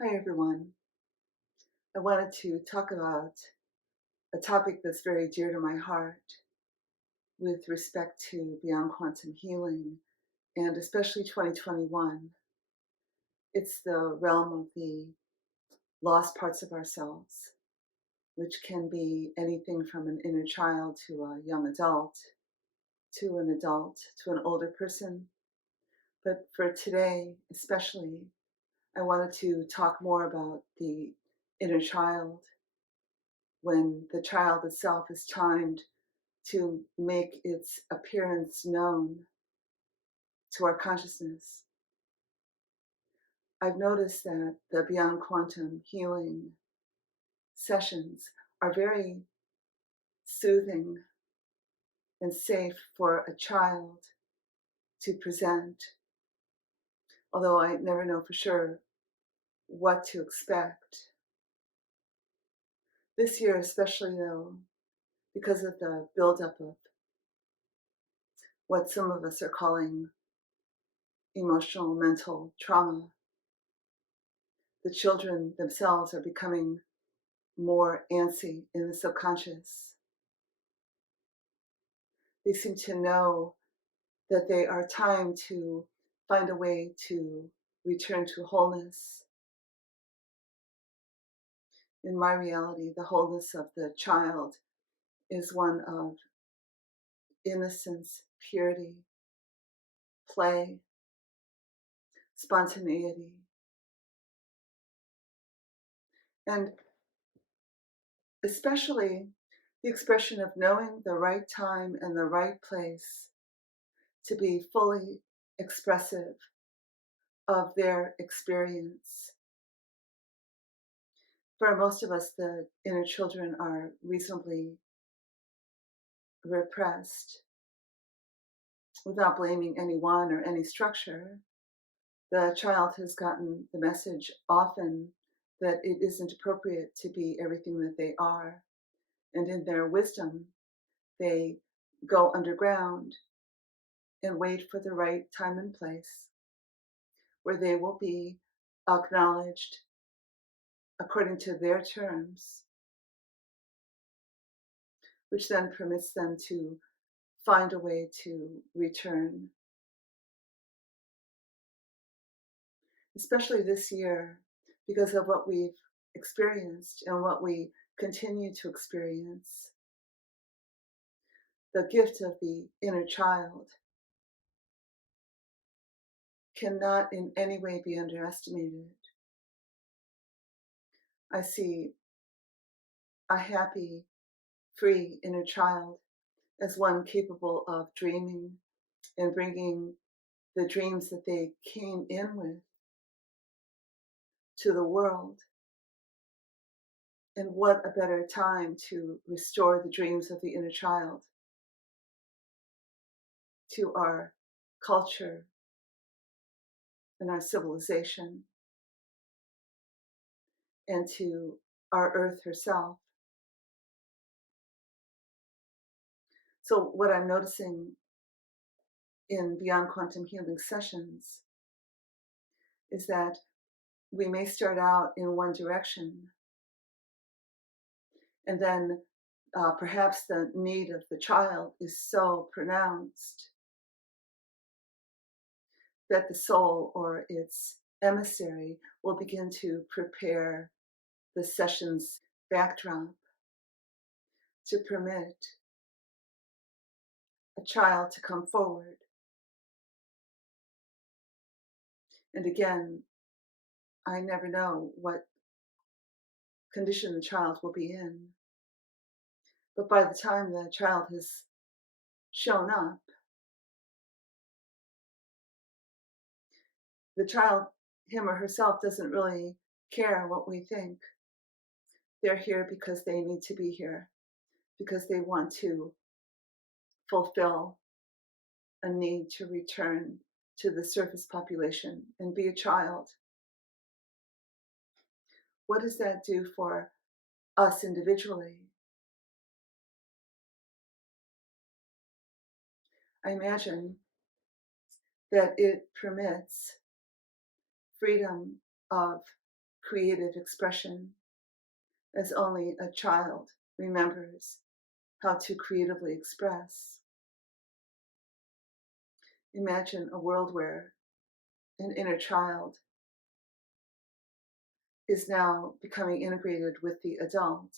Hi, everyone. I wanted to talk about a topic that's very dear to my heart with respect to Beyond Quantum Healing and especially 2021. It's the realm of the lost parts of ourselves, which can be anything from an inner child to a young adult to an older person. But for today, especially, I wanted to talk more about the inner child when the child itself is timed to make its appearance known to our consciousness. I've noticed that the Beyond Quantum Healing sessions are very soothing and safe for a child to present, although I never know for sure what to expect. This year, especially though, because of the buildup of what some of us are calling emotional mental trauma, the children themselves are becoming more antsy in the subconscious. They seem to know that they are time to find a way to return to wholeness. In my reality, the wholeness of the child is one of innocence, purity, play, spontaneity, and especially the expression of knowing the right time and the right place to be fully expressive of their experience. For most of us, the inner children are reasonably repressed. Without blaming anyone or any structure, the child has gotten the message often that it isn't appropriate to be everything that they are. And in their wisdom, they go underground and wait for the right time and place where they will be acknowledged according to their terms, which then permits them to find a way to return. Especially this year, because of what we've experienced and what we continue to experience, the gift of the inner child cannot in any way be underestimated. I see a happy, free inner child as one capable of dreaming and bringing the dreams that they came in with to the world. And what a better time to restore the dreams of the inner child to our culture and our civilization and to our earth herself. So what I'm noticing in Beyond Quantum Healing sessions is that we may start out in one direction and then perhaps the need of the child is so pronounced that the soul or its emissary will begin to prepare the session's backdrop to permit a child to come forward. And again, I never know what condition the child will be in. But by the time the child has shown up, the child, him or herself, doesn't really care what we think. They're here because they need to be here, because they want to fulfill a need to return to the surface population and be a child. What does that do for us individually? I imagine that it permits freedom of creative expression as only a child remembers how to creatively express. Imagine a world where an inner child is now becoming integrated with the adult,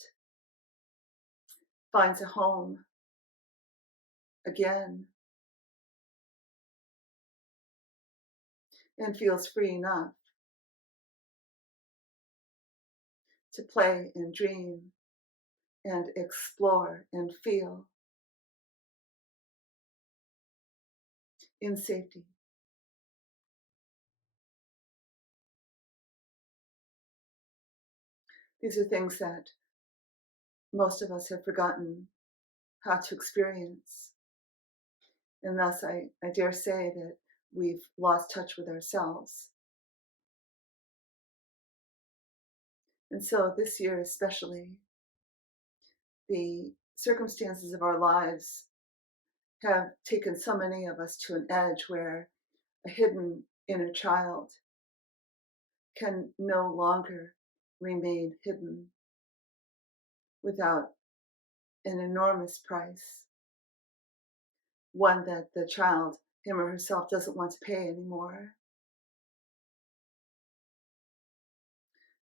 finds a home again, and feels free enough to play and dream and explore and feel in safety. These are things that most of us have forgotten how to experience. And thus, I dare say that we've lost touch with ourselves. And so this year, especially, the circumstances of our lives have taken so many of us to an edge where a hidden inner child can no longer remain hidden without an enormous price, one that the child, him or herself, doesn't want to pay anymore.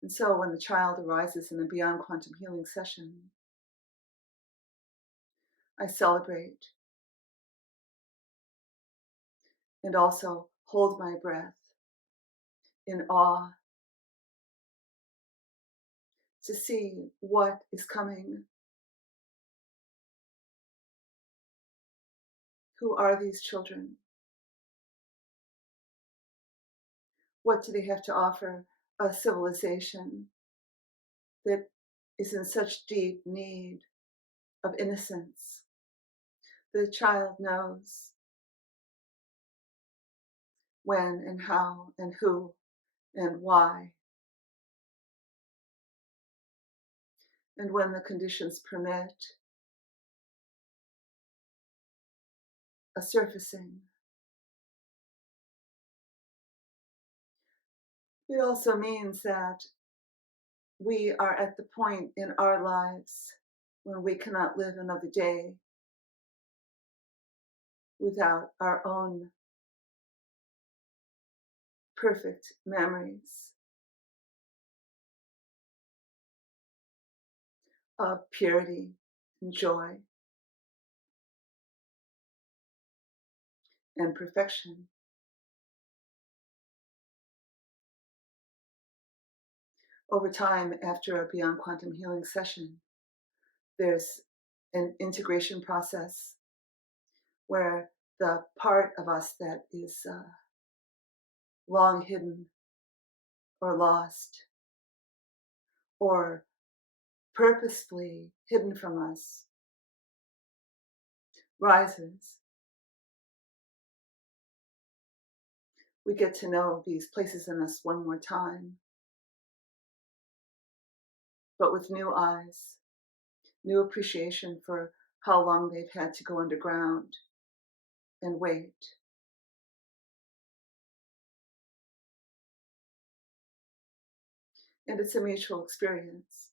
And so when the child arises in a Beyond Quantum Healing session, I celebrate and also hold my breath in awe to see what is coming. Who are these children? What do they have to offer a civilization that is in such deep need of innocence? The child knows when and how and who and why. And when the conditions permit, a surfacing. It also means that we are at the point in our lives when we cannot live another day without our own perfect memories of purity and joy and perfection. Over time, after a Beyond Quantum Healing session, there's an integration process where the part of us that is long hidden or lost or purposefully hidden from us rises. We get to know these places in us one more time, but with new eyes, new appreciation for how long they've had to go underground and wait. And it's a mutual experience.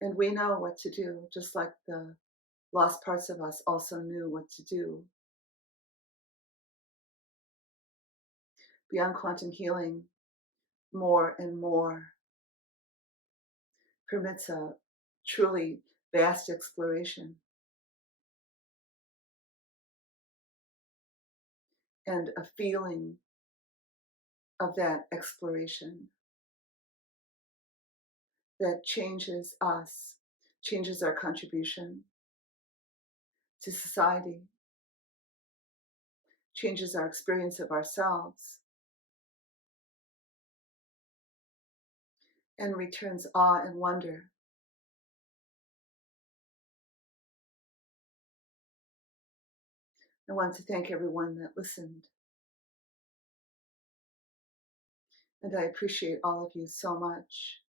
And we know what to do, just like the lost parts of us also knew what to do. Beyond Quantum Healing, more and more permits a truly vast exploration and a feeling of that exploration that changes us, changes our contribution to society, changes our experience of ourselves, and returns awe and wonder. I want to thank everyone that listened. And I appreciate all of you so much.